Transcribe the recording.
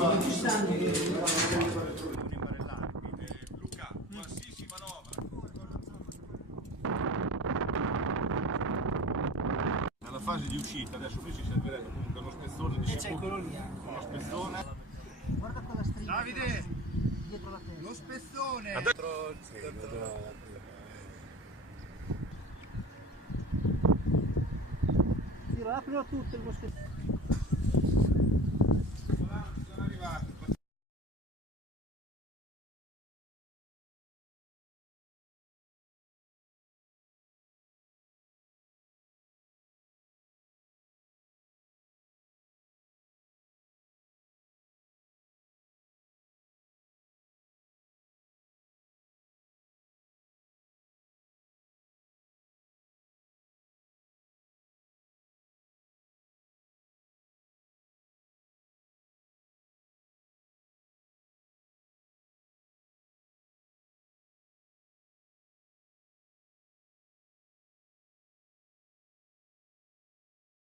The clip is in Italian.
Luca, qualsiasi manovra. Nella fase di uscita adesso qui ci servirebbe comunque uno spezzone di uno spezzone. Guarda quella stringa. Davide! Dietro la testa. Lo spezzone! Tira, aprilo tutto il moschetto.